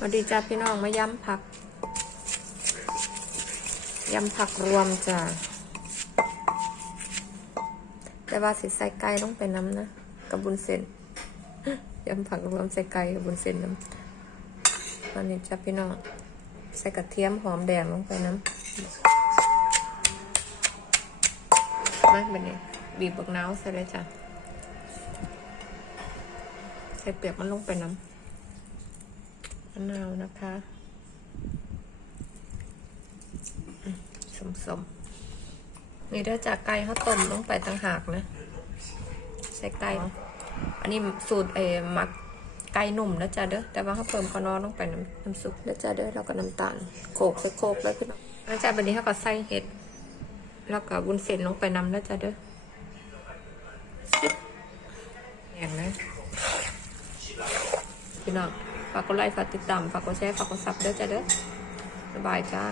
สวัสดีจ้าพี่น้องมาย้ำผักย้ำผักรวมจ้าแต่ว่าสิใส่ไก่ต้องไปน้ำนะ กับบุญเส้นย้ำผักรวมใส่ไก่กับบุญเส้นน้ำตอนนี้จ้าพี่น้องใส่กระเทียมหอมแดงลงไปน้ำมาเป็นนี้บีบบักน้าวใส่เลยจ้ะใส่เปียกมันลงไปน้ำ มะนาวนะคะสมสมๆนี่ได้จากไก่ข้าวต้มลงไปต่างหากนะใส่ไก่อันนี้สูตรเออหมักไก่หนุ่มนะจ๊ะเด้อแต่ว่าเขาเพิ่มขนอลงไปน้ำน้ำซุปนะจ๊ะเด้อแล้วก็น้ำตาลโขกใส่โขกแล้วขึ้นนะจ๊ะวันนี้เขาก็ใส่เห็ดแล้วก็วุ้นเส้นลงไปน้ำนะจ๊ะเด้ออย่างนะพี่น้อง ฝากกดไลค์ฝากติดตามฝากกดแชร์ฝากกดซับด้อจ้าเด้อสบายจ้า